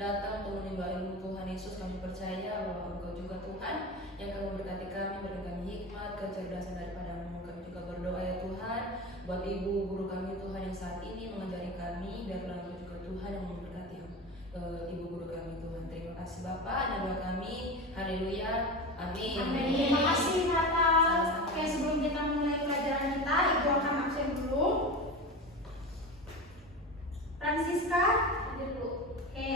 datang untuk menyembah ilmu Tuhan Yesus. Kami percaya bahwa Engkau juga Tuhan yang akan memberkati kami, berikan kami hikmat, kecerdasan daripada-Mu. Kami juga berdoa ya Tuhan buat ibu guru kami Tuhan yang saat ini mengajari kami, biarlah Engkau juga Tuhan yang memberkati ibu guru kami Tuhan. Terima kasih Bapak, doa kami. Haleluya, amin. Amin. Terima kasih Natal. Oke, sebelum kita mulai pelajaran kita, Ibu akan absen dulu. Francisca hadir Bu. Oke.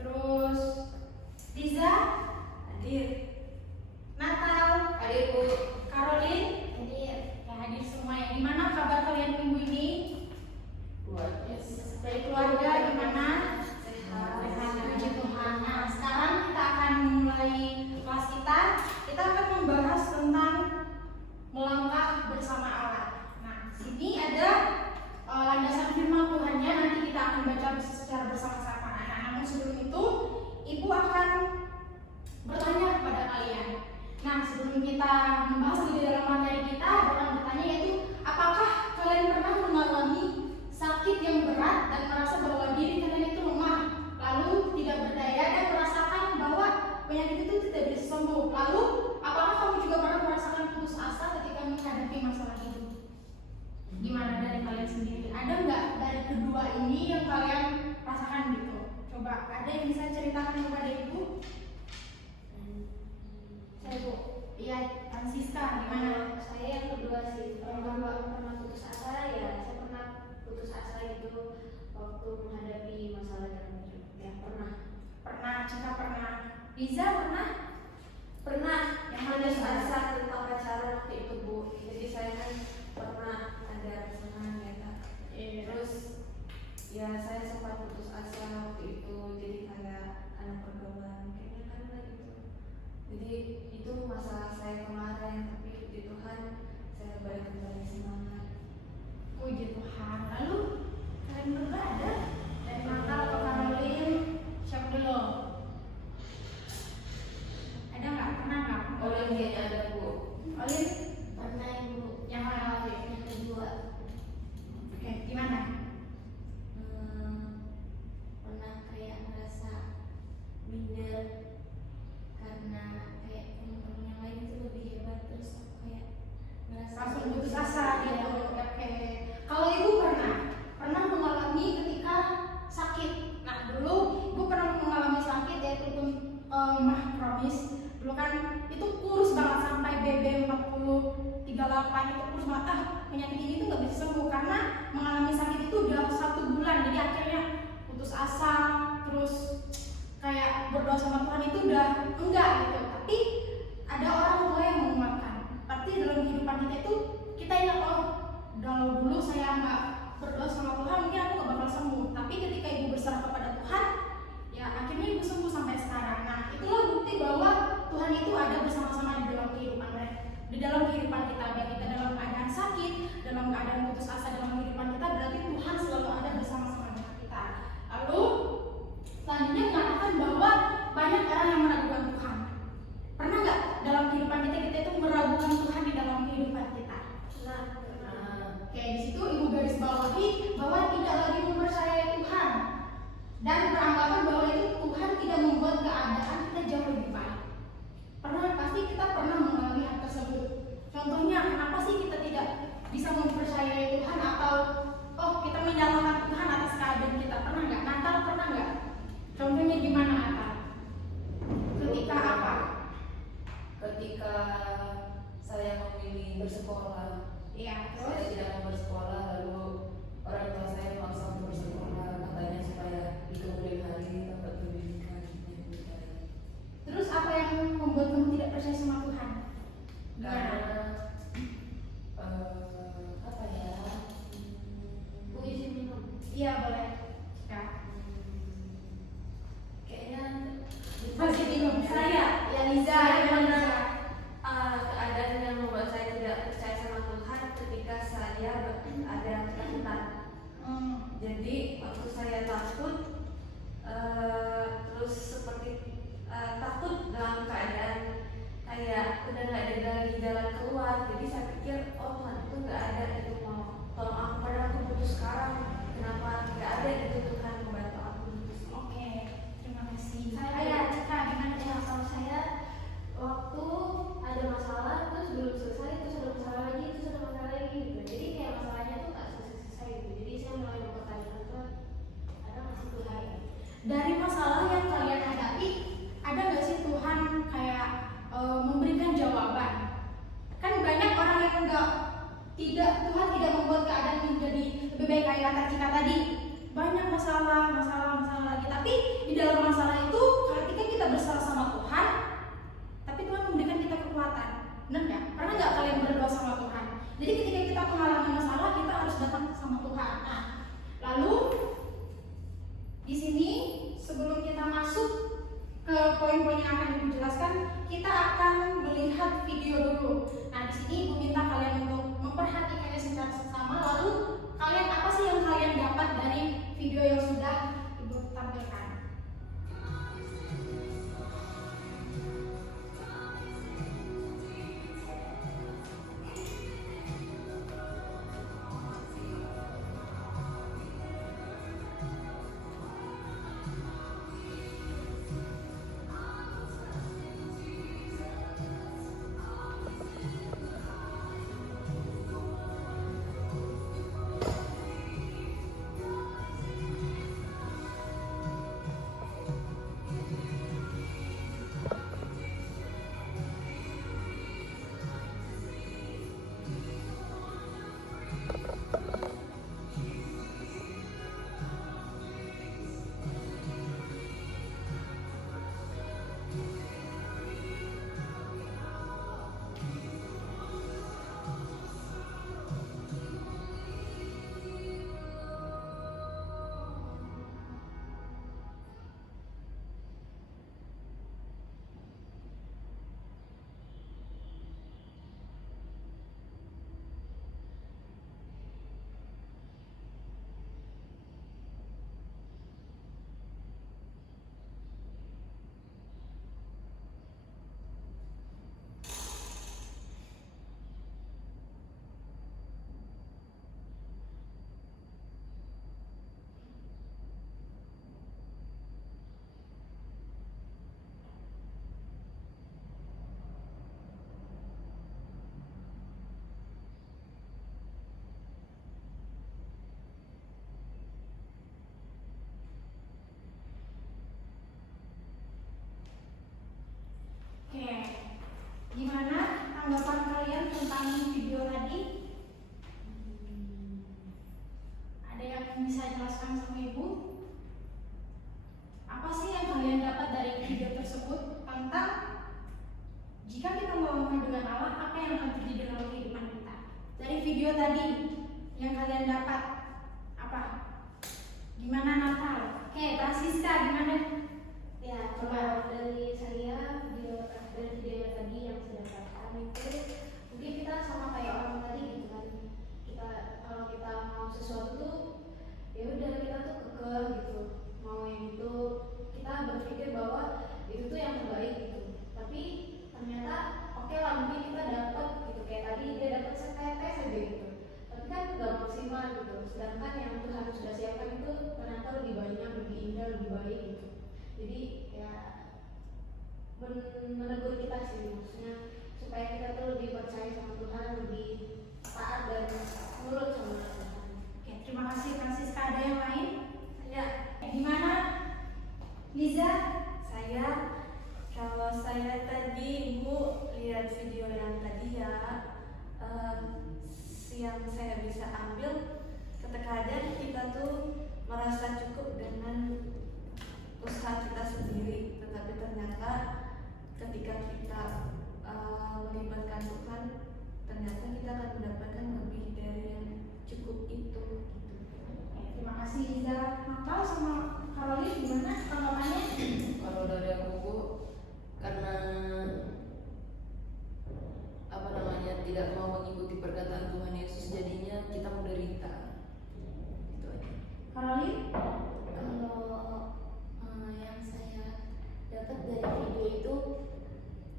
Terus Liza hadir. Natal Hadir Bu. Caroline hadir. Ya, hadir semua ya. Gimana kabar kalian minggu ini? Luar biasa. Dari keluarga gimana? Sehat. Puji Tuhan. Nah, sekarang kita akan mulai kelas kita. Kita akan membahas tentang melangkah bersama Allah. Nah, sini ada landasan firman Tuhannya. Nanti kita akan baca secara bersama-sama. Nah, namun sebelum itu, Ibu akan bertanya kepada kalian. Nah, sebelum kita membahas di dalam materi kita, akan bertanya yaitu, apakah kalian pernah mengalami sakit yang berat dan merasa bahwa diri kalian itu lemah, lalu tidak berdaya dan merasakan bahwa penyakit itu tidak bisa sembuh? Lalu, apakah kamu juga pernah merasakan putus asa ketika menghadapi masalah hidup? Gimana dari kalian sendiri? Ada nggak dari kedua ini yang kalian rasakan gitu? Coba, ada yang bisa ceritakan kepada Ibu? Saya Bu. Iya, Francisca, gimana? Saya yang kedua sih, pernah putus asa ya. Saya pernah putus asa gitu waktu menghadapi masalah dalam hidup. Ya pernah. Cinta pernah. Liza pernah? Pernah Yang putus mana? asa tentang pacaran waktu itu Bu. Jadi saya kan pernah ada pasangan ya Kak. Terus ya saya sempat putus asa waktu itu. Jadi kayak anak pergaulan kayaknya kan lah gitu. Jadi itu masalah saya kemarin, tapi puji Tuhan saya balik kembali semangat. Puji Tuhan. Lalu kalian berdua ada dari Natal atau Caroline? Siapa dulu? Ada nggak? Pernah nggak? Oleh kayaknya ada Bu. Olin? Pernah Ibu. Yang mana lagi? Yang kedua Oke, gimana? pernah kayak ngerasa minder karena kayak teman-teman yang lain itu lebih hebat, terus aku kayak ngerasa Langsung putus asa gitu. Oke. Kalau Ibu pernah mengalami ketika sakit. Nah, dulu Ibu pernah mengalami sakit yaitu mah kronis. Dulu kan itu kurus banget sampai BB 4038 itu kurus banget. Penyakit ini tuh nggak bisa sembuh karena mengalami sakit itu udah 1 bulan. Jadi akhirnya putus asa, terus kayak berdoa sama Tuhan itu udah enggak gitu. Tapi ada orang tua yang menguatkan. Berarti dalam kehidupan kita itu kita ingat, oh kalau dulu saya nggak berdoa sama Tuhan mungkin aku nggak bakal sembuh. Tapi ketika Ibu berserah kepada Tuhan, ya akhirnya Ibu sembuh sampai sekarang. Nah, itulah bukti bahwa Tuhan itu ada bersama-sama di dalam kehidupan mereka, di dalam kehidupan kita. Baik kita dalam keadaan sakit, dalam keadaan putus asa dalam kehidupan kita, berarti Tuhan selalu ada bersama-sama dengan kita. Lalu selanjutnya mengatakan bahwa banyak orang yang meragukan Tuhan. Pernah nggak dalam kehidupan kita itu meragukan Tuhan di dalam kehidupan kita? Nah, Oke, di situ Ibu garis bawahi bahwa tidak lagi mempercayai Tuhan dan beranggapan bahwa itu Tuhan tidak membuat keadaan kita jauh lebih baik. Pasti kita pernah mengalami hal tersebut. Contohnya, kenapa sih kita tidak bisa mempercayai Tuhan atau kita menyalahkan Tuhan atas keadaan kita? Pernah nggak? Natal pernah nggak? Contohnya gimana Natal? Ketika apa? Ketika saya memilih bersekolah, Iya, saya terus? tidak mau bersekolah, lalu orang tua saya memaksa untuk bersekolah, katanya supaya di kemudian hari dapat pendidikan yang lebih baik. Terus apa yang membuat kamu tidak percaya sama Tuhan? Karena Gimana? apa ya? Bu izin minum. Iya boleh. Ya. Kayaknya Masih bingung. Saya, ya Liza, Saya ya Liza. keadaan yang membuat saya tidak percaya sama Tuhan ketika saya ada ketakutan. Jadi waktu saya takut, terus seperti takut dalam keadaan kayak udah nggak ada lagi jalan keluar. Jadi saya pikir, oh Tuhan itu nggak ada, itu mau tolong aku, padahal aku butuh sekarang. Kenapa nggak ada gitu Tuhan membantu aku gitu sih. Oke, video tadi yang kalian dapat apa? Gimana Natal? Oke, Francisca gimana? Ya, kalau dari saya dari video tadi yang saya dapatkan itu mungkin kita sama kayak orang tadi gitu kan. Kalau kita mau sesuatu tuh ya udah kita tuh kekeh gitu. Mau yang itu kita berpikir bahwa itu tuh yang terbaik gitu. Tapi ternyata oke lah mungkin kita dapat gitu kayak tadi dia dapat setetes aja gitu. Tapi kan nggak maksimal gitu. Sedangkan yang Tuhan sudah siapkan itu ternyata lebih banyak, lebih indah, lebih baik gitu. Jadi ya menegur kita sih maksudnya supaya kita tuh lebih percaya sama Tuhan, lebih taat dan nurut sama Tuhan. Oke, terima kasih Francisca. Ada yang lain? Ya, Gimana Liza? kalau saya tadi ibu lihat video yang tadi ya, yang saya bisa ambil terkadang kita tuh merasa cukup dengan usaha kita sendiri, tetapi ternyata ketika kita melibatkan Tuhan, ternyata kita akan mendapatkan lebih dari yang cukup itu gitu. Terima kasih Liza. Natal sama Caroline gimana tanggapannya? Kalau dari aku Bu, karena apa namanya tidak mau mengikuti perkataan Tuhan Yesus, jadinya kita menderita. Itu aja. Caroline? Kalau yang saya dapat dari video itu,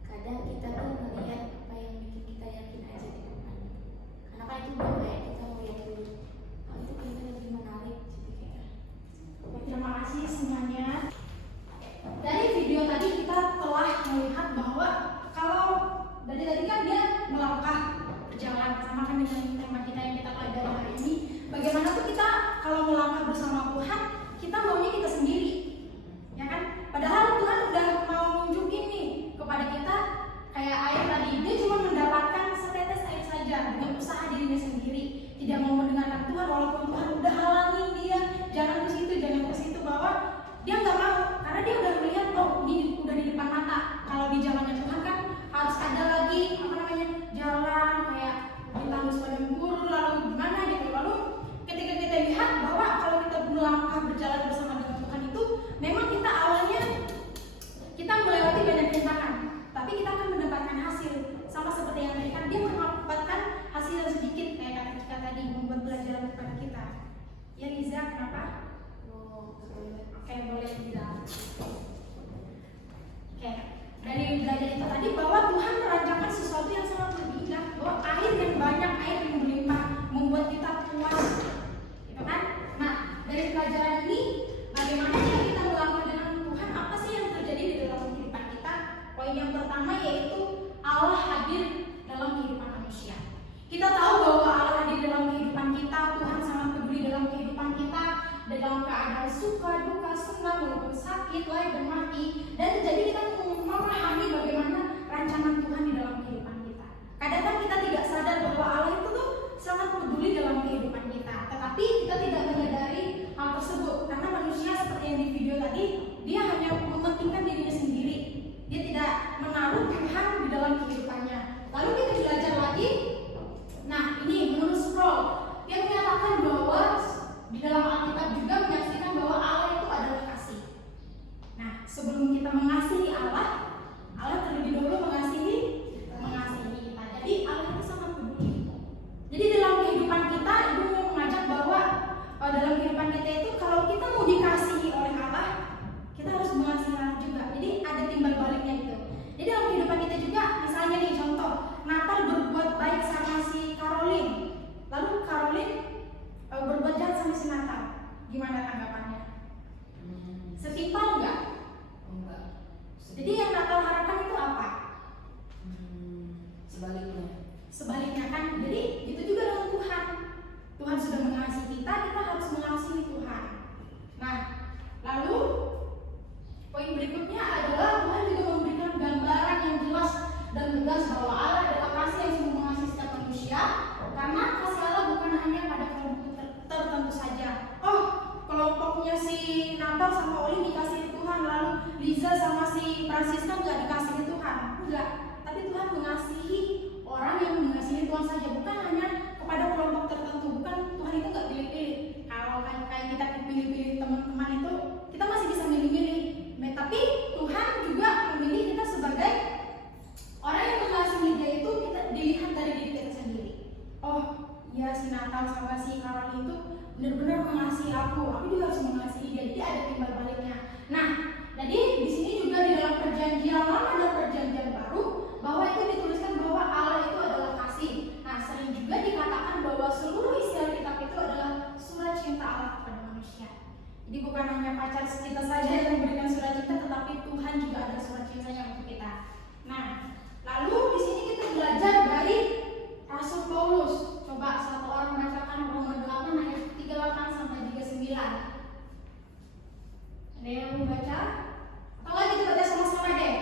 kadang kita tuh melihat apa yang bikin kita yakin aja di depan. Karena kan itu udah kayak kita mau lihat dulu. Kalau itu kayaknya lebih menarik, jadi kayak. Terima kasih semuanya. Dari video tadi kita telah melihat bahwa kalau dari tadi kan dia melangkah berjalan sama kan dengan tema kita yang kita pelajari hari ini. Bagaimana tuh kita kalau melangkah bersama Tuhan, kita maunya kita sendiri, ya kan? Padahal Tuhan udah mau nunjukin nih kepada kita kayak air tadi, dia cuma mendapatkan setetes air saja dengan usaha dirinya sendiri, tidak mau mendengarkan Tuhan walaupun Tuhan udah halangin dia, jangan ke situ, bahwa dia nggak mau karena dia udah melihat ini udah di depan mata. Kalau di jalannya Tuhan kan harus ada lagi jalan kayak ditandus padang gurun lalu gimana gitu. Lalu ketika kita lihat bahwa kalau kita melangkah berjalan bersama dengan Tuhan itu memang kita awalnya kita melewati banyak rintangan, tapi kita akan mendapatkan hasil sama seperti yang tadi kan dia mendapatkan hasil yang sedikit kayak kata kita tadi membuat pelajaran kepada kita. Ya Liza, kenapa? Oke, boleh Liza. Oke, dari belajar itu tadi bahwa Tuhan merancangkan sesuatu yang sangat indah, bahwa air yang banyak, air yang berlimpah membuat kita puas, gitu kan? Nah, dari pelajaran ini bagaimana cara kita melangkah dengan Tuhan? Apa sih yang terjadi di dalam kehidupan kita? Poin yang pertama yaitu Allah hadir dalam kehidupan manusia. Kita tahu bahwa Allah hadir dalam kehidupan kita, Tuhan sangat peduli dalam kehidupan kita, dalam keadaan suka, duka, senang, maupun sakit, lahir dan mati. Dan jadi kita memahami bagaimana rancangan Tuhan di dalam kehidupan kita. Kadang-kadang kita tidak sadar bahwa Allah itu tuh sangat peduli dalam kehidupan kita, tetapi kita tidak menyadari hal tersebut karena manusia seperti yang di video tadi, dia hanya mementingkan dirinya sendiri. Dia tidak menaruh Tuhan di dalam kehidupannya. Lalu kita belajar lagi. Nah, ini menurut Sproul yang menyatakan bahwa di dalam Alkitab juga menyaksikan bahwa Allah itu adalah kasih. Nah, sebelum kita mengasihi Allah terlebih dahulu mengasihi kita. Jadi Allah itu sangat peduli. Jadi dalam kehidupan kita, Ibu mau mengajak bahwa dalam kehidupan kita itu kalau kita mau dikasihi oleh Allah, kita harus mengasihi Allah juga. Jadi ada timbal baliknya gitu. Jadi dalam kehidupan kita juga, misalnya nih contoh, Natal berbuat baik sama si Caroline, lalu Caroline berbuat jahat sama si Natal, gimana tanggapannya? Setimpal enggak? Enggak. Jadi yang Natal harapkan itu apa? Sebaliknya kan, jadi itu juga dengan Tuhan. Tuhan sudah mengasihi kita, kita harus mengasihi Tuhan. Nah, lalu poin berikutnya adalah Tuhan juga memberikan gambaran yang jelas dan tegas bahwa Allah adalah kasih yang sungguh mengasihi setiap manusia. Karena kasih Allah bukan hanya pada kelompok tertentu saja. Oh, kelompoknya si Natal sama Oli dikasihi Tuhan, lalu Liza sama si Francisca nggak dikasihi Tuhan. Enggak, tapi Tuhan mengasihi orang yang mengasihi Tuhan saja, bukan hanya kepada kelompok aku juga harus mengasihi dia. Jadi ada timbal baliknya. Nah, jadi di sini juga di dalam perjanjian lama dan perjanjian baru bahwa itu dituliskan bahwa Allah itu adalah kasih. Nah, sering juga dikatakan bahwa seluruh isi Alkitab itu adalah surat cinta Allah kepada manusia. Jadi bukan hanya pacar kita saja yang memberikan surat cinta, tetapi Tuhan juga ada surat cintanya untuk kita. Nah, lalu di sini kita belajar dari Rasul Paulus. Coba satu orang bacakan Roma 8 ayat 38 sampai 39. Ada yang mau baca? Atau lagi kita baca sama-sama deh.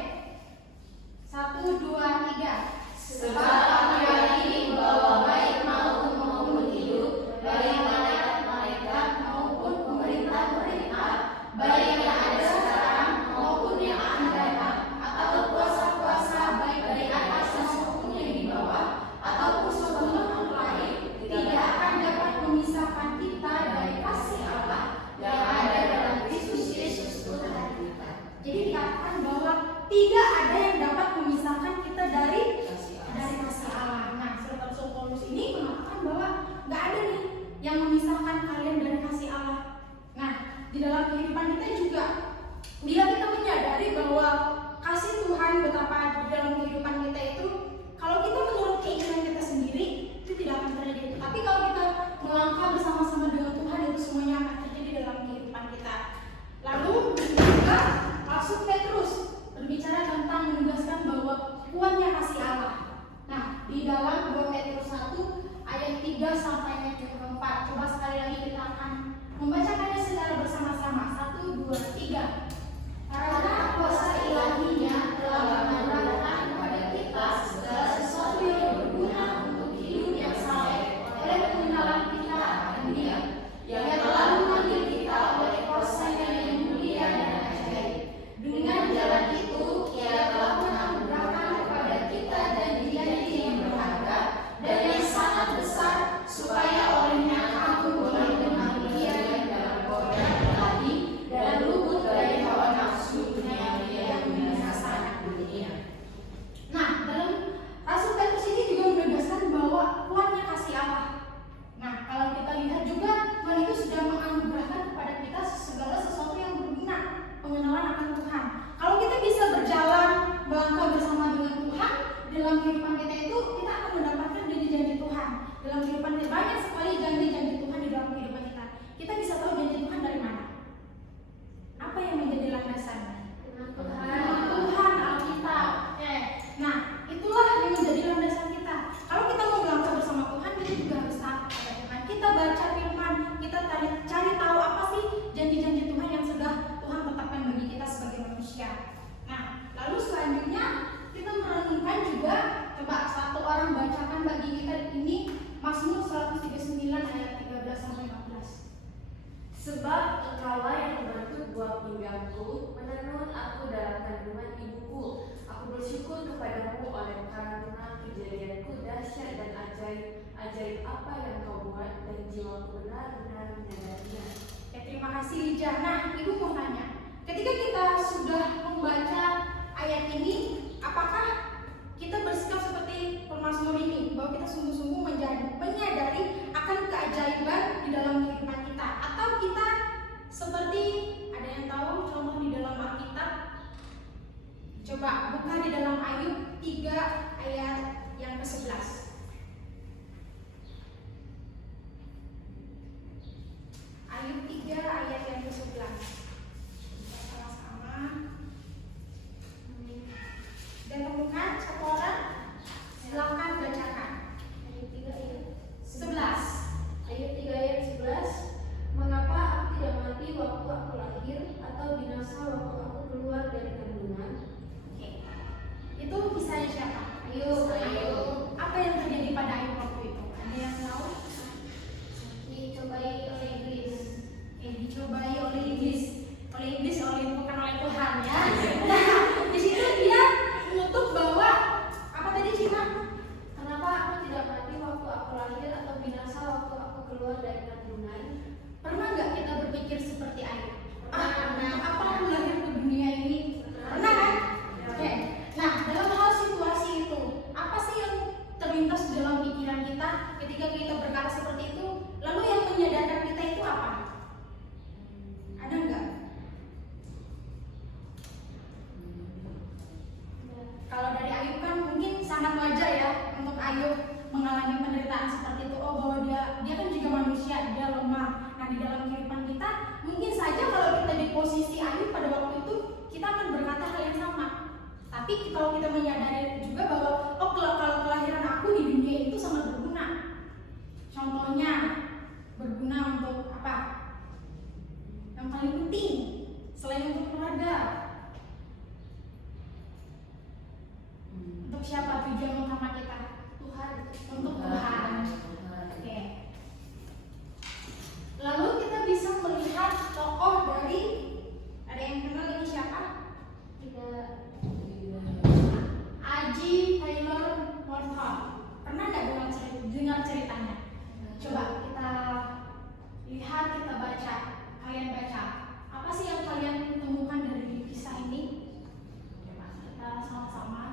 1, 2, 3. Sebab aku yakin bahwa baik maupun hidup, baik malaikat-malaikat maupun pemerintah-pemerintah, baik yang ada sekarang maupun yang akan datang, atau kuasa-kuasa baik dari atas maupun yang di bawah, ataupun sebelum lain, tidak akan dapat memisahkan kita dari kasih Allah yang ada dalam Kristus Yesus Tuhan kita. Jadi dikatakan bahwa tidak ada yang dapat memisahkan kita dari kasih Allah. Nah, surat Rasul Paulus ini mengatakan bahwa nggak ada nih yang memisahkan kalian dari kasih Allah. Nah, di dalam kehidupan kita juga, bila kita menyadari bahwa kasih Tuhan betapa di dalam kehidupan kita itu, kalau kita menurut keinginan kita sendiri itu tidak akan terjadi. Tapi kalau kita melangkah bersama-sama dengan Tuhan, itu semuanya akan terjadi dalam kehidupan kita. Lalu juga Rasul Petrus berbicara tentang menegaskan bahwa kuatnya kasih Allah. Nah, di dalam 2 Petrus 1 ayat 3 sampai ayat 4. Coba sekali lagi kita akan membacakannya secara bersama-sama. 1, 2, 3. Karena kuasa ilahinya telah menganugerahkan kepada kita segala sesuatu yang berguna untuk hidup yang saleh oleh pengenalan kita akan Dia, yang telah memanggil kita oleh kuasa-Nya yang mulia dan ajaib. Dengan jalan itu, Ia telah menganugerahkan kepada kita janji-janji yang berharga dan yang sangat besar, supaya olehnya kamu boleh mengenal Dia yang dalam kodrat ilahi dan luput dari hawa nafsu dunia yang membinasakan dunia. Nah, dalam Rasul Petrus ini juga menegaskan bahwa kuatnya kasih Allah. Nah, kalau kita lihat juga Tuhan itu sudah menganugerahkan kepada kita segala sesuatu yang berguna, pengenalan akan Tuhan. Kalau kita bisa berjalan melangkah bersama dengan Tuhan dalam kehidupan kita itu, kita akan mendapatkan janji-janji Tuhan. Dalam kehidupan kita banyak sekali janji-janji Tuhan di dalam kehidupan kita. Kita bisa tahu janji Tuhan dari mana? Apa yang menjadi landasannya? Firman Tuhan, Alkitab. Nah, itulah yang menjadi landasan kita. Kalau kita mau melangkah bersama Tuhan, kita juga harus taat kepada Tuhan. Kita baca firman, kita cari tahu apa sih janji-janji Tuhan yang sudah Tuhan tetapkan bagi kita sebagai manusia. Nah, lalu selanjutnya kita merenungkan juga, coba satu orang bacakan bagi kita ini Mazmur 139 ayat 13 sampai 14. Sebab Engkaulah yang membentuk buah pinggangku, menenun aku dalam kandungan ibuku. Aku bersyukur kepadamu oleh karena kejadianku dahsyat dan ajaib apa yang kau buat, dan jiwaku benar-benar menyadarinya. Terima kasih Lija. Nah, Ibu mau tanya, ketika kita sudah membaca ayat ini, apakah kita bersikap seperti pemazmur ini, bahwa kita sungguh-sungguh menyadari akan keajaiban di dalam kehidupan kita, atau kita seperti, ada yang tahu contoh di dalam Alkitab? Coba buka di dalam Ayub 3 ayat yang ke-11. Ayub 3 ayat yang ke-11. Kita sama-sama. Dan temukan satu orang, silakan bacakan. Ayat 3 ayat 11. Ayat 3 ayat 11. Mengapa aku tidak mati waktu aku lahir, atau binasa waktu aku keluar dari kandungan? Oke. Itu kisahnya siapa? Ayub. Apa yang terjadi pada Ayub waktu itu? Ada yang tahu? Dicobai oleh iblis. Dicobai oleh iblis. Bukan oleh Tuhan ya. Nah, di situ dia menutup bahwa apa tadi Cina? Kenapa aku tidak mati waktu aku lahir, atau binasa waktu aku keluar dari kandungan? Pernah nggak kita berpikir seperti Ayub? Pernah. Apa aku lahir ke dunia ini? Pernah kan? Oke. Nah, dalam hal situasi itu, apa sih yang terlintas dalam pikiran kita ketika kita berkata seperti itu? Lalu yang menyadarkan kita itu apa? Ayub mengalami penderitaan seperti itu, oh bahwa dia kan juga manusia, dia lemah. Nah di dalam kehidupan kita mungkin saja kalau kita di posisi Ayub pada waktu itu kita akan berkata hal yang sama. Tapi kalau kita menyadari juga bahwa oh kalau kelahiran aku di dunia itu sangat berguna. Contohnya berguna untuk apa? Yang paling penting selain untuk keluarga. Untuk siapa tujuan utama kita? Tuhan. Untuk Tuhan. Oke. Lalu kita bisa melihat tokoh dari, ada yang kenal ini siapa? Tidak. Aji Taylor Morton. Pernah nggak dengar ceritanya? Coba kita lihat, kita baca. Kalian baca. Apa sih yang kalian temukan dari kisah ini? Coba kita sama-sama.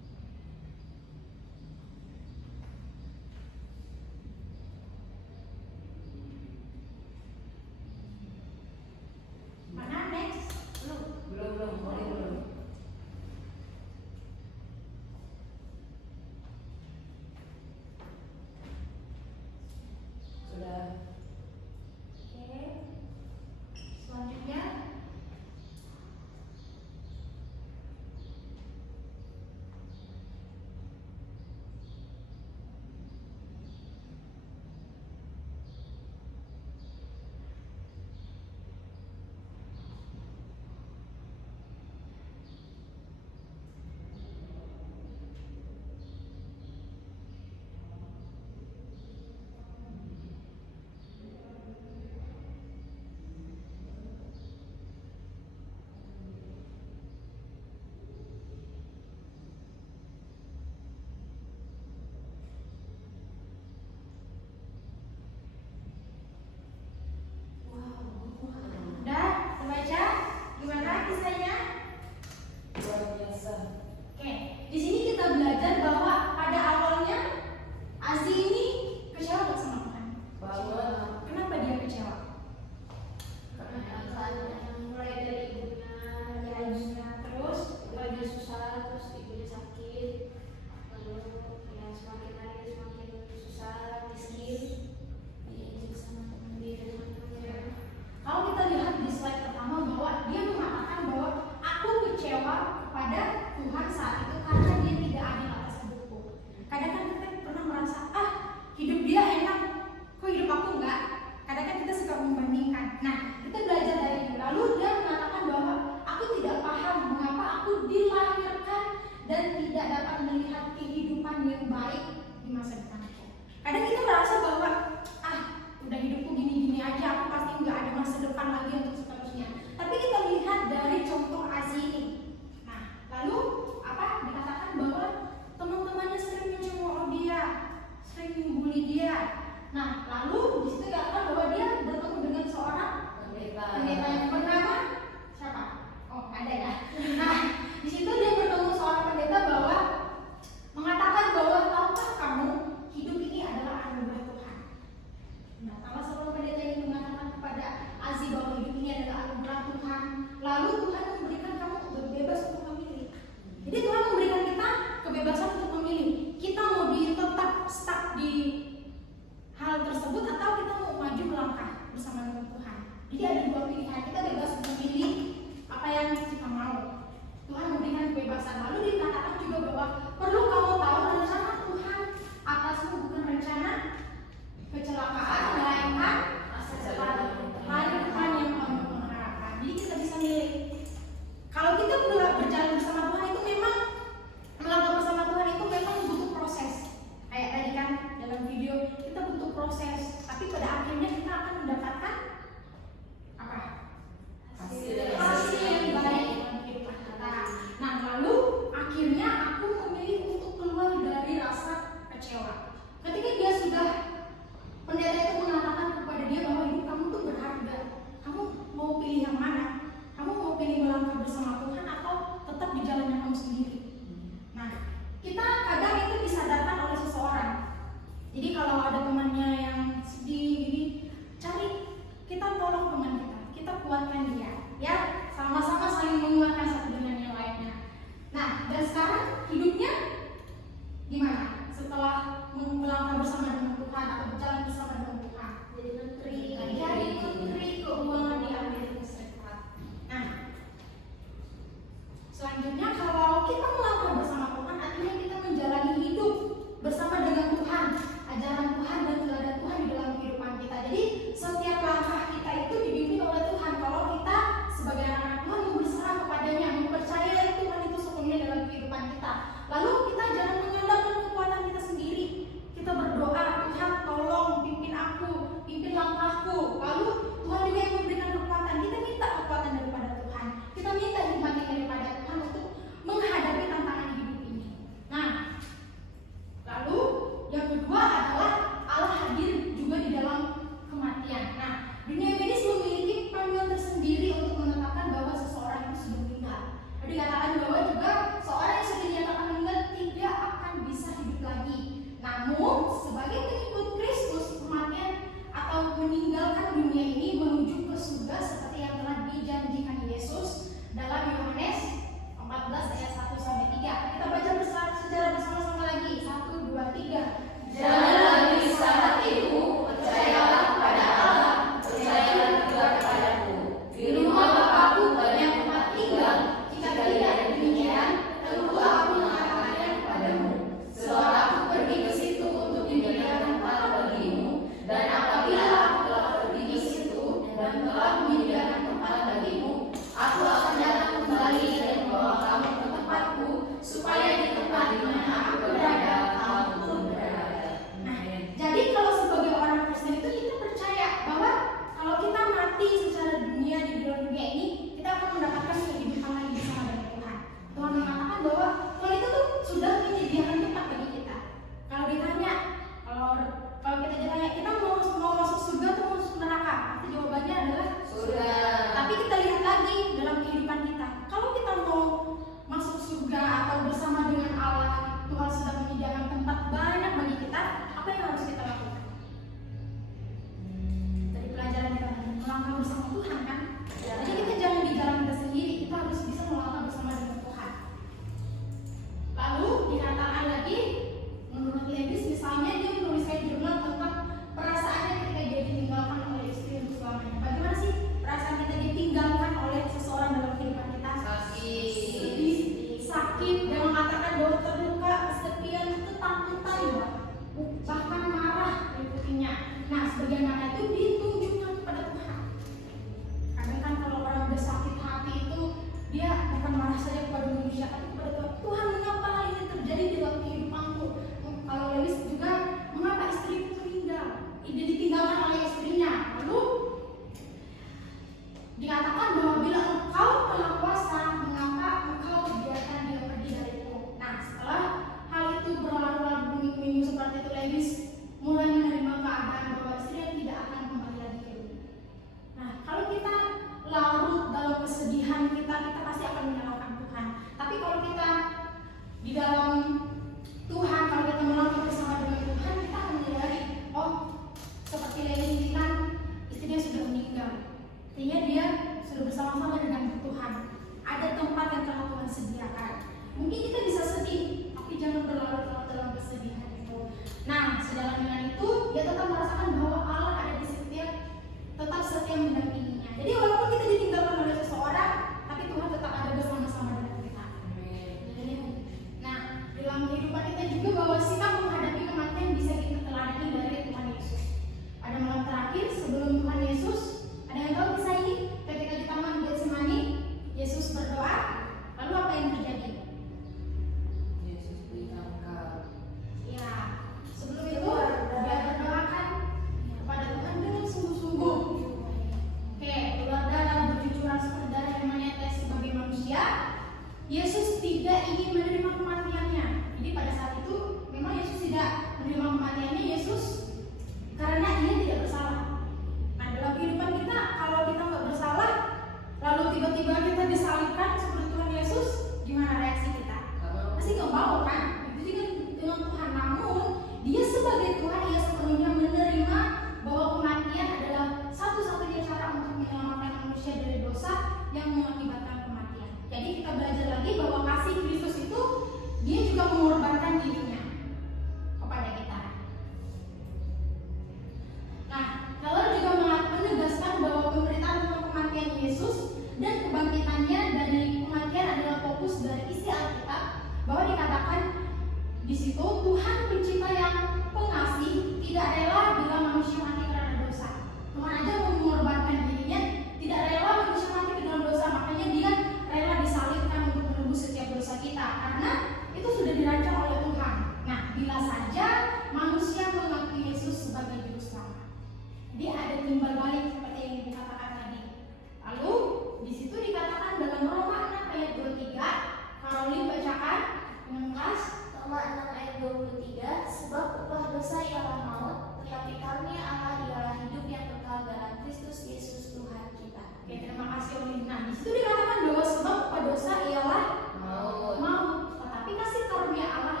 dosa ialah maut, tetapi karunia Allah ialah hidup yang kekal dalam Kristus Yesus Tuhan kita. Oke, terima kasih Oli. Nah, di situ dikatakan bahwa sebab dosa ialah maut, tetapi kasih karunia Allah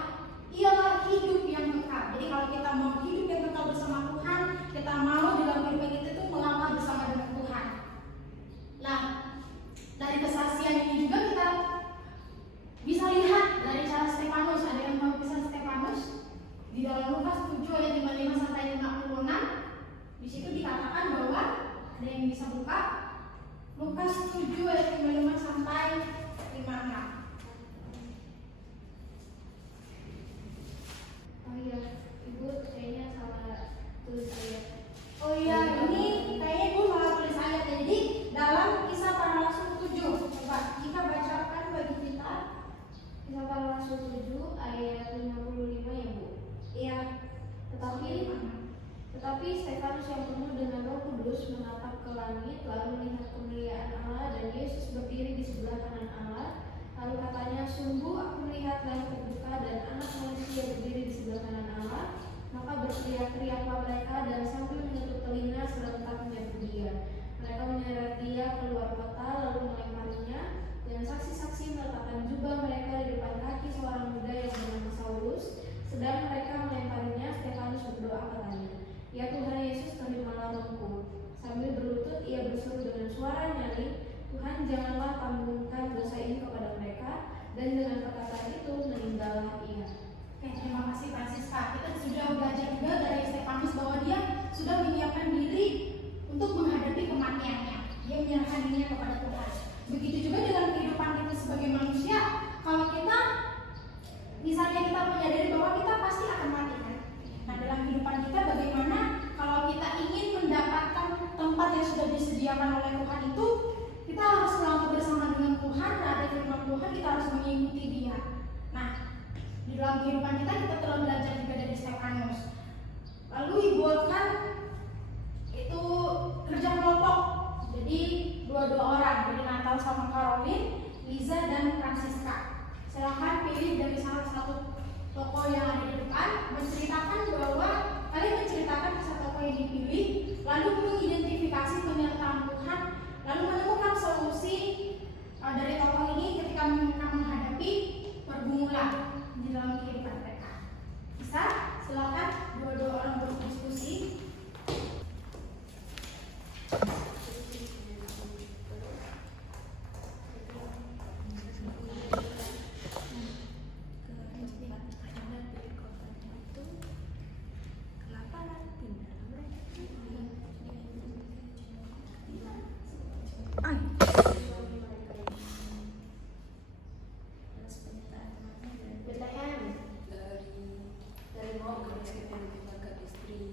ialah hidup yang kekal. Jadi kalau kita mau hidup yang kekal bersama Tuhan, kita mau dalam kehidupan kita itu melangkah bersama dengan Tuhan. Nah, dari kesaksian ini juga kita bisa lihat dari cara Stefanus. Ada yang tahu kisah Stefanus? Di dalam Lukas 7 ayat 55 sampai 56, di situ dikatakan bahwa ada yang bisa buka Lukas 7 ayat 55 sampai 56. Oh iya, Ibu kayaknya salah tulis ayat. Oh iya, ini kayaknya ibu salah tulis ayat. Jadi dalam Kisah Para Rasul 7, coba kita bacakan bagi kita. Kisah Para Rasul 7 ayat 55 ya Bu. Iya. Tetapi Stefanus yang penuh dengan Roh Kudus menatap ke langit, lalu melihat kemuliaan Allah dan Yesus berdiri di sebelah kanan Allah. Lalu katanya, sungguh aku melihat langit terbuka dan Anak Manusia berdiri di sebelah kanan Allah. Maka berteriak-teriaklah mereka dan sambil menutup telinga serentak menyebut dia. Mereka menyeret dia keluar kota lalu melemparinya, dan saksi-saksi meletakkan jubah mereka di depan kaki seorang muda yang bernama Saulus. Sedang mereka melemparinya, Stefanus berdoa katanya, "Ya Tuhan Yesus, terimalah rohku." Sambil berlutut ia berseru dengan suara nyaring, "Tuhan, janganlah tanggungkan dosa ini kepada mereka." Dan dengan perkataan itu meninggallah ia. Oke, terima kasih Francisca. Kita sudah belajar juga dari Stefanus bahwa dia sudah menyiapkan diri untuk menghadapi kematiannya. Dia menyerahkan dirinya kepada Tuhan. Begitu juga dalam kehidupan kita sebagai manusia. Kalau kita misalnya kita menyadari bahwa kita pasti akan mati kan. Nah, dalam kehidupan kita bagaimana kalau kita ingin mendapatkan tempat yang sudah disediakan oleh Tuhan itu, kita harus melangkah bersama dengan Tuhan. Nah, dari firman Tuhan kita harus mengikuti Dia. Nah, di dalam kehidupan kita telah belajar juga dari Stefanus. Lalu ibu akan itu kerja kelompok. Jadi dua orang, jadi Natal sama Caroline, Liza dan Francisca. Silahkan pilih dari salah satu tokoh yang ada di depan, menceritakan bahwa kalian menceritakan kisah tokoh yang dipilih, lalu mengidentifikasi penyertaan Tuhan, lalu menemukan solusi dari tokoh ini ketika mereka menghadapi pergumulan di dalam kehidupan mereka. Bisa? Silakan dua-dua orang berdiskusi. Dari mau ke istri, ke istri,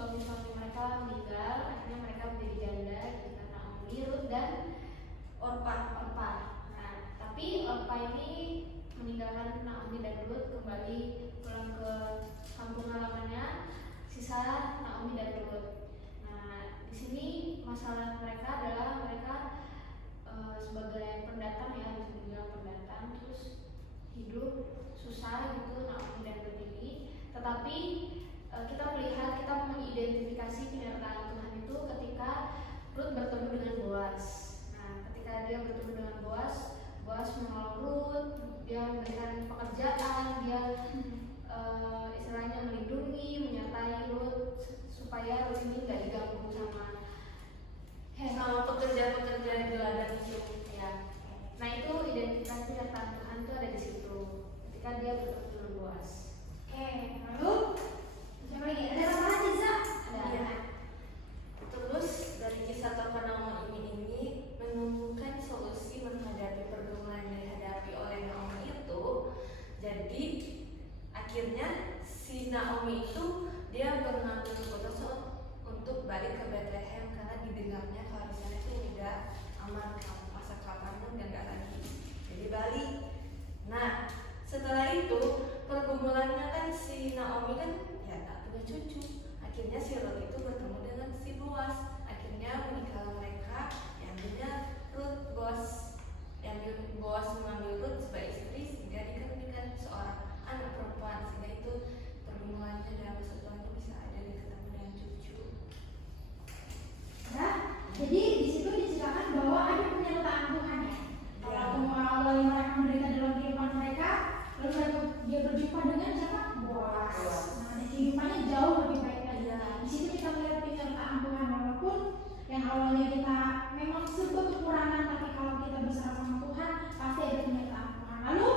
suami-suami mereka meninggal, akhirnya mereka menjadi janda gitu kan, Naomi, Ruth dan Orpa. Nah, tapi Orpa ini meninggalkan Naomi dan Ruth, kembali pulang ke kampung halamannya, sisa Naomi dan Ruth. dikasih penyertaan Tuhan itu ketika Ruth bertemu dengan Boaz. Nah, ketika dia bertemu dengan Boaz, Boaz menolong Ruth, dia memberikan pekerjaan, dia istilahnya melindungi, menyertai Ruth supaya Ruth ini nggak diganggu sama pekerja-pekerja di ladang itu. ya. Nah, itu identitas penyertaan Tuhan itu ada di situ ketika dia bertemu dengan Boaz. Lalu siapa lagi? Ada apa lagi, Za? Ada. Iya. Terus dari kisah terkenal ini menemukan solusi menghadapi pergumulan yang dihadapi oleh Naomi itu. Jadi akhirnya si Naomi itu dia mengambil keputusan untuk balik ke Bethlehem karena didengarnya kalau di sana itu udah aman, masa kelaparan udah nggak lagi. Jadi balik. Nah, setelah itu pergumulannya kan si Naomi kan ya tak punya cucu. Akhirnya si Ruth itu bertemu dengan si Boaz. Akhirnya menikahlah mereka. Yang punya Ruth Boaz mengambil Ruth sebagai istri sehingga dikawinkan seorang anak perempuan, sehingga itu pergumulannya dalam persatuan itu bisa ada di ketemu dengan cucu. Ya, jadi di situ diceritakan bahwa ada penyertaan Tuhan ya. Kalau melalui mereka menderita dalam kehidupan mereka, lalu dia berjumpa dengan siapa? Boaz. Nah, kehidupannya jauh lebih baik lagi. Di situ kita melihat penyertaan Tuhan, walaupun yang awalnya kita memang serba kekurangan, tapi kalau kita bersama sama Tuhan pasti ada penyertaan Tuhan. Lalu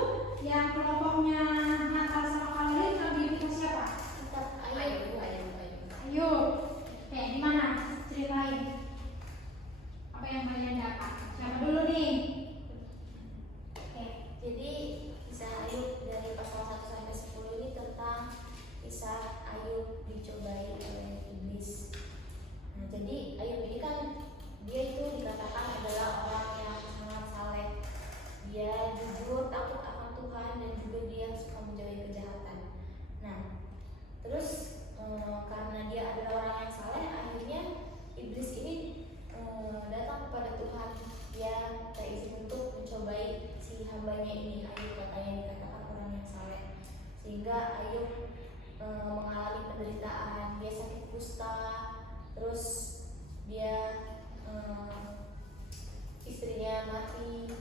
yang kelompoknya Natal sama Kalian lebih ke siapa? Ayo. Oke, gimana? Ceritain apa yang kalian dapat. Siapa dulu nih? Oke, jadi kisah Ayub dari pasal 1 sampai 10 ini tentang kisah Ayub dicobai oleh iblis. Nah, jadi Ayub ini kan dia itu dikatakan adalah orang yang sangat saleh. Dia jujur, takut akan Tuhan, dan juga dia suka menjauhi kejahatan. Nah, terus karena dia adalah orang yang saleh, akhirnya iblis ini datang kepada Tuhan. Dia minta izin untuk mencobai si hambanya ini, Ayub, yang dikatakan orang yang saleh, sehingga Ayub mengalami penderitaan. Dia sakit kusta, terus dia istrinya mati,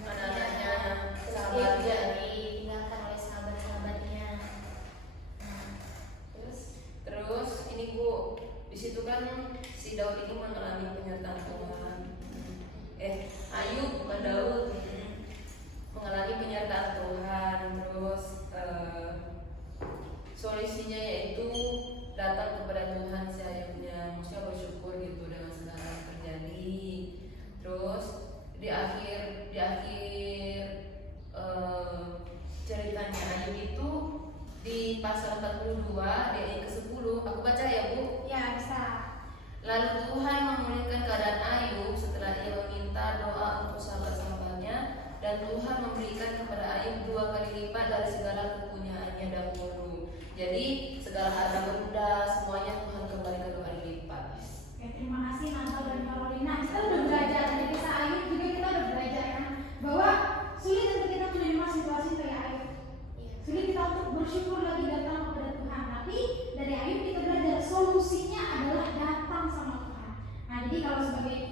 anak-anaknya, terus dia juga ditinggalkan oleh sahabat-sahabatnya. Terus ini Bu, di situ kan si Daud ini mengalami penyertaan Tuhan. Ayub bukan Daud, mengalami penyertaan Tuhan. Terus solusinya yaitu datang kepada Tuhan si Ayubnya, maksudnya bersyukur gitu dengan segala yang terjadi. Terus di akhir ceritanya Ayub itu di pasal 42 di ayat ke-10, aku baca ya Bu. Ya, bisa. Lalu Tuhan memulihkan keadaan Ayub setelah ia meminta doa untuk sahabat-sahabatnya, dan Tuhan memberikan kepada Ayub 2 kali lipat dari segala kepunyaannya dahulu. Jadi segala harta benda semuanya Tuhan kembalikan 2 kali lipat. Oke, terima kasih Natal dan Carolina. Kita udah belajar dari kisah Ayub, juga kita udah belajar kan bahwa sulit untuk kita menerima situasi kayak Ayub. Sulit kita untuk bersyukur lagi datang kepada Tuhan. Tapi dari Ayub kita belajar solusinya adalah datang sama Tuhan. Nah, jadi kalau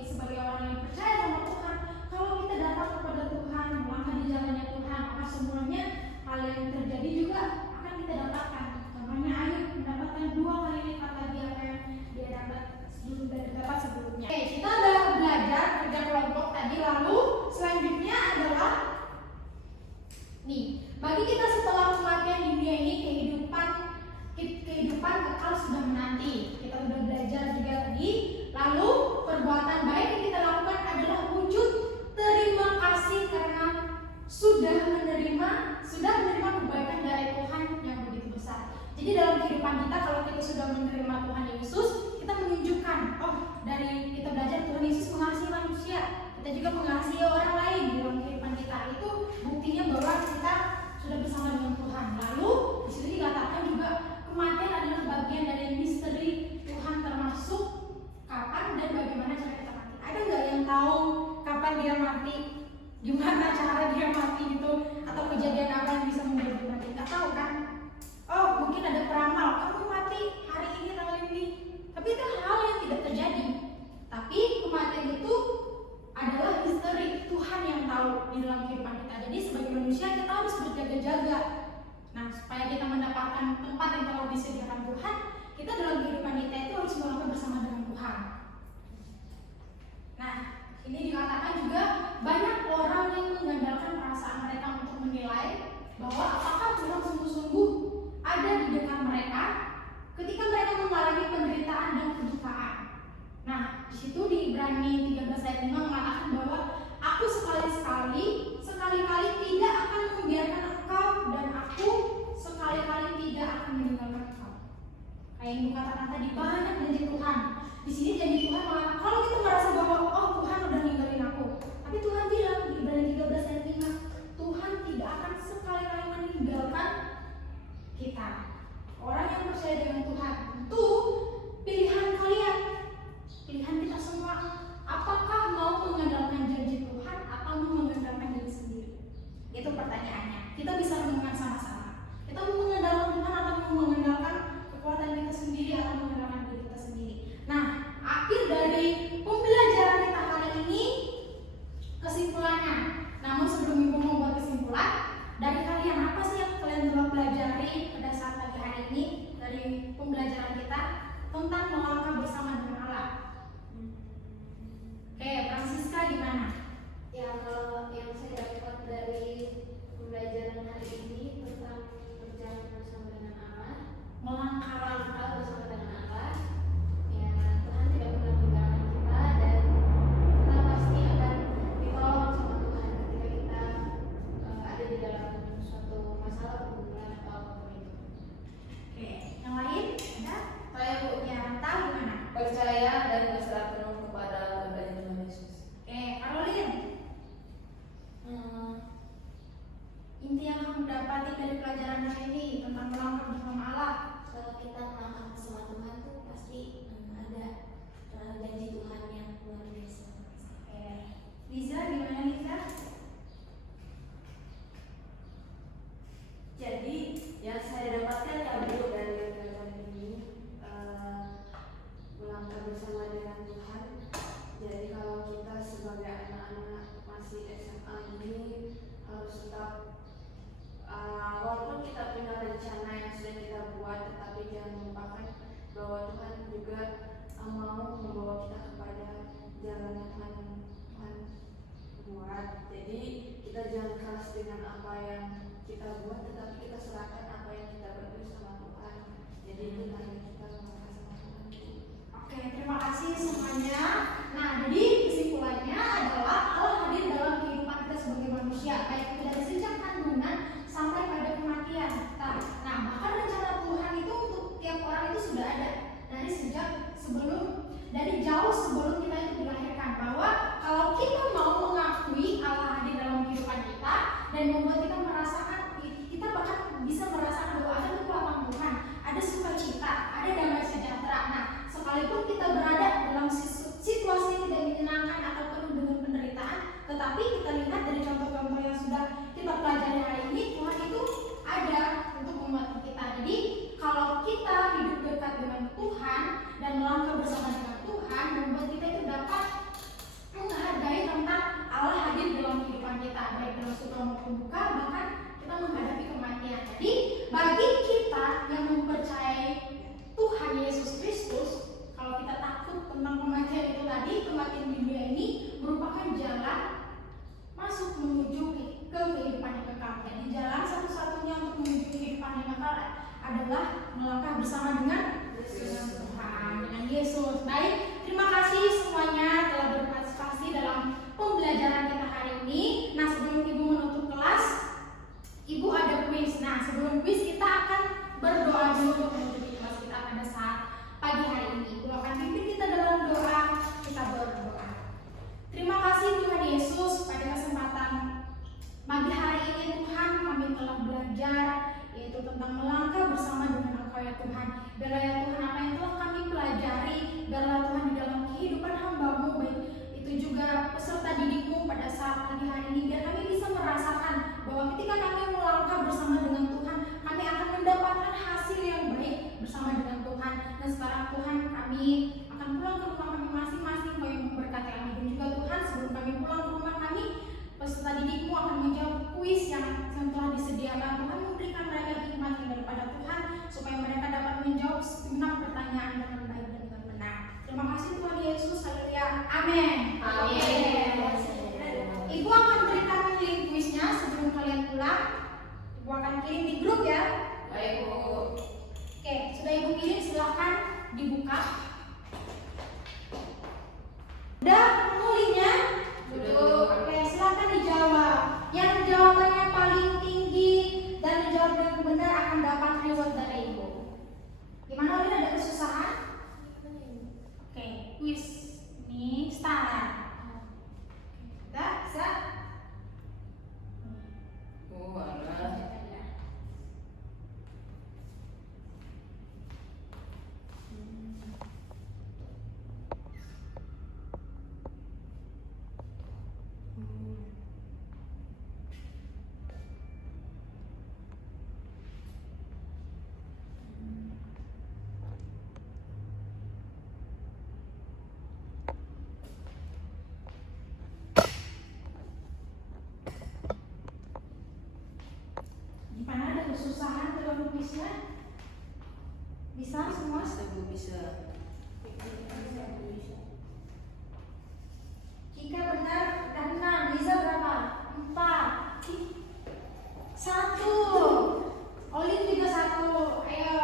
sebagai orang yang percaya sama Tuhan, kalau kita datang kepada Tuhan, melangkah di jalannya Tuhan, maka semuanya hal yang terjadi juga akan kita dapatkan. Contohnya Ayub mendapatkan 2 kali lipat lagi apa yang dia dapat sebelumnya. Oke, kita udah belajar kerja kelompok tadi. Lalu selanjutnya adalah nih, bagi kita setelah kematian dunia ini, kehidupan kekal sudah menanti. Kita udah belajar juga tadi. Lalu perbuatan baik yang kita lakukan adalah wujud terima kasih karena sudah menerima kebaikan dari Tuhan yang begitu besar. Jadi dalam kehidupan kita, kalau kita sudah menerima Tuhan Yesus, kita menunjukkan, dari kita belajar Tuhan Yesus mengasihi manusia, kita juga mengasihi orang lain di dalam kehidupan kita. Itu buktinya bahwa kita sudah bersama dengan Tuhan. Lalu di situ dikatakan juga kematian adalah bagian dari misteri Tuhan, termasuk kapan dan bagaimana cara kita mati. Ada nggak yang tahu kapan dia mati? Gimana cara dia mati gitu? Atau kejadian apa yang bisa membuat dia mati? Nggak tahu kan? Oh, mungkin ada peramal, kamu mati hari ini tanggal ini disediakan Tuhan, kita dalam kehidupan kita itu harus melangkah bersama dengan Tuhan. Nah, ini dikatakan juga banyak orang yang mengandalkan perasaan mereka untuk menilai bahwa apakah Tuhan sungguh-sungguh ada di dekat mereka ketika mereka mengalami penderitaan dan kedukaan. Nah, di situ di Ibrani 13 ayat 5 mengatakan bahwa aku sekali-kali tidak akan membiarkan engkau dan aku sekali-kali tidak akan meninggalkan engkau. Kayak yang dikatakan tadi, banyak janji Tuhan. Di sini janji Tuhan malah kalau kita merasa bahwa oh Tuhan udah ninggalin aku, tapi Tuhan bilang di Ibrani 13 ayat 5, Tuhan tidak akan sekali-kali meninggalkan kita. Orang yang percaya dengan Tuhan itu pilihan kalian, pilihan kita semua. Apakah mau mengandalkan janji Tuhan atau mau mengandalkan diri sendiri? Itu pertanyaannya. Kita bisa renungkan sama-sama. Kita mau mengandalkan Tuhan atau mau mengandalkan kekuatan kita sendiri atau mengandalkan diri kita sendiri. Nah, akhir dari pembelajaran kita hari ini kesimpulannya. Namun sebelum Ibu membuat kesimpulan, dari kalian apa sih yang kalian telah pelajari pada saat pagi hari ini dari pembelajaran kita tentang melangkah bersama dengan Allah? Oke, Francisca gimana? Ya, kalau yang saya dapat dari pembelajaran hari ini tentang berjalan bersama dengan Allah, melangkah bersama dengan Allah, ya Tuhan tidak pernah meninggalkan kita dan kita pasti akan ditolong sama Tuhan ketika kita ada di dalam suatu masalah pergumulan atau apapun itu. Oke, yang lain ada? Saya Bu, Ya, tahu gimana? percaya dan berserah penuh kepada kebenaran Tuhan Yesus. Oke, Caroline. Inti yang kamu dapati dari pelajaran hari ini tentang melangkah bersama Allah. Kalau kita melangkah bersama Tuhan tuh pasti ada janji Tuhan yang luar biasa. Oke, Liza gimana Liza? Jadi yang saya dapatkan ya Bu dari pelajaran ini melangkah bersama dengan Tuhan. Jadi kalau kita sebagai anak-anak masih SMA ini harus tetap walaupun kita punya rencana yang sudah kita buat, tetapi jangan lupakan bahwa Tuhan juga mau membawa kita kepada jalan yang Tuhan buat. Jadi kita jangan keras dengan apa yang kita buat, tetapi kita serahkan apa yang kita berdua sama Tuhan. Jadi itu tanda kita melangkah sama Tuhan. Oke, terima kasih semuanya. Nah, jadi kesimpulannya adalah Allah hadir dalam kehidupan kita sebagai manusia, baik itu dari sejak kandungan sampai pada kematian. Nah, bahkan rencana Tuhan itu untuk tiap orang itu sudah ada dari jauh sebelum kita itu dilahirkan, bahwa kalau kita mau mengakui Allah hadir dalam kehidupan kita dan membuat kita merasakan, kita bahkan bisa merasakan bahwa ada kekuatan Tuhan, ada sukacita, ada damai sejahtera. Nah, sekalipun kita berada dalam situasi yang tidak menyenangkan atau penuh dengan penderitaan, tetapi kita lihat dari contoh-contoh yang sudah kita pelajari hari ini, Tuhan itu ada untuk membantu kita. Jadi kalau kita hidup dekat dengan Tuhan dan melangkah bersama dengan Tuhan, membuat kita itu dapat menghargai tentang Allah hadir dalam kehidupan kita, baik dalam suka maupun duka, bahkan kita menghadapi kematian. Jadi bagi kita yang mempercayai Tuhan Yesus Kristus, kalau kita takut tentang kematian itu tadi, kematian di dunia ini merupakan jalan masuk menuju ke kehidupan yang kekal. Jadi jalan satu-satunya untuk menuju kehidupan yang kekal adalah melangkah bersama dengan Tuhan, dengan Yesus. Baik, terima kasih semuanya telah berpartisipasi dalam pembelajaran kita hari ini. Nah, sebelum Ibu menutup kelas, Ibu ada kuis. Nah, sebelum kuis kita akan berdoa dulu untuk menutup kelas kita pada saat pagi hari ini. Ibu akan pimpin kita dalam doa, kita berdoa. Terima kasih Tuhan Yesus, pada kesempatan pagi hari ini Tuhan kami telah belajar yaitu tentang melangkah bersama dengan Engkau ya Tuhan. Biarlah ya Tuhan apa yang telah kami pelajari, biarlah Tuhan di dalam kehidupan hamba-Mu, baik itu juga peserta didikmu pada saat pagi hari ini, biar kami bisa merasakan bahwa ketika kami melangkah bersama dengan Tuhan, kami akan mendapatkan hasil yang baik bersama dengan Tuhan. Dan sekarang Tuhan kami akan pulang ke rumah kami masing-masing, Kau yang memberkati kami. Dan juga Tuhan sebelum kami pulang ke rumah kami, peserta didikmu akan menjawab kuis yang telah disediakan. Tuhan memberikan mereka hikmat daripada Tuhan supaya kirim di grup ya. Baik Bu. Oke, sudah Ibu kirim silahkan dibuka. Udah nulisnya? Sudah. Oke, silahkan dijawab. Yang jawabannya paling tinggi dan dijawab dengan benar akan dapat reward dari Ibu. Gimana Ulin, ada kesusahan? Oke, quiz. Nih, start. Udah, bisa? Oh, alah. Gimana, ada kesusahan dalam kuisnya? Bisa semua? Bisa Bu, bisa. Jika benar udah 6, Liza berapa? 4, 1. Olin juga 1. Ayo.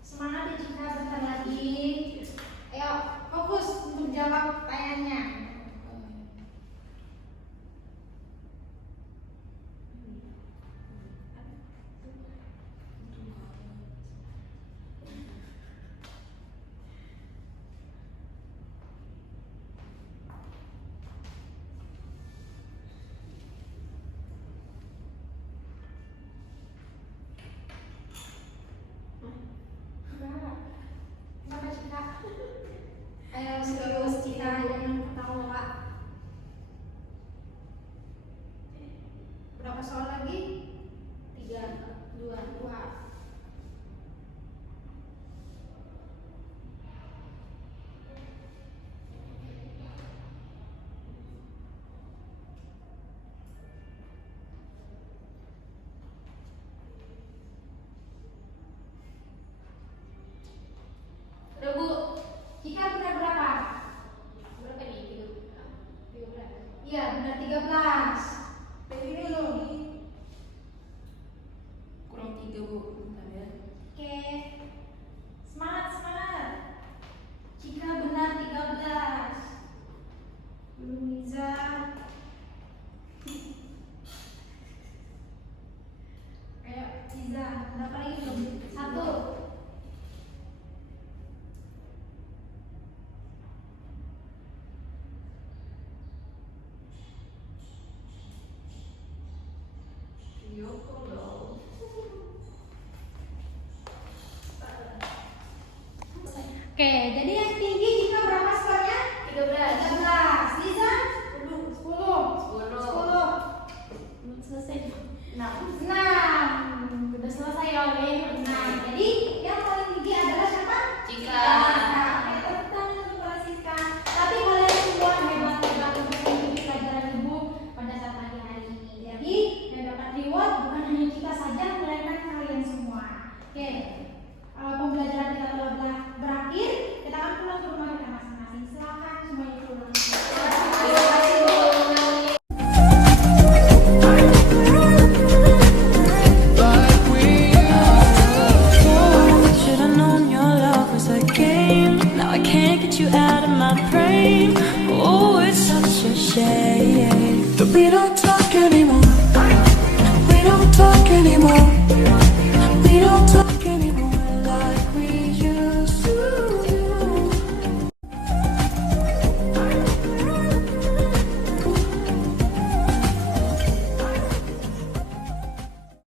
Semangat ya Cika, bentar lagi. Ayo, fokus untuk jawab pertanyaannya. Kenapa Cika? Ayo serius Cika, jangan ketawa. Berapa soal lagi? 3, 2. Udah Bu, Cika benar berapa? Berapa nih? 13. Iya benar 13. Berarti dulu. Kurang 3 Bu. Bentar ya. Oke. Semangat. Cika benar 13. Belum Liza. Ayo Liza, berapa lagi belum? 1. Oke, jadi yang tinggi Cika berapa skornya? 13. Liza? 10. 10. Belum selesai. 6. Udah selesai ya Olin. 6. Jadi yang paling tinggi adalah siapa? Cika. Oke, tepuk tangan untuk Mbak Cika. Tapi kalian semua hebat untuk mengikuti pelajaran Ibu pada saat pagi hari ini. Jadi yang dapat reward bukan hanya Cika saja, melainkan kalian semua. Oke. Pembelajaran kita telah berakhir. Kita akan pulang ke rumah kita masing-masing. Silakan semuanya pulang. Should've known your love was a game. Now I can't get you out of my brain. Oh, it's such a shame that we don't talk anymore. We don't talk anymore.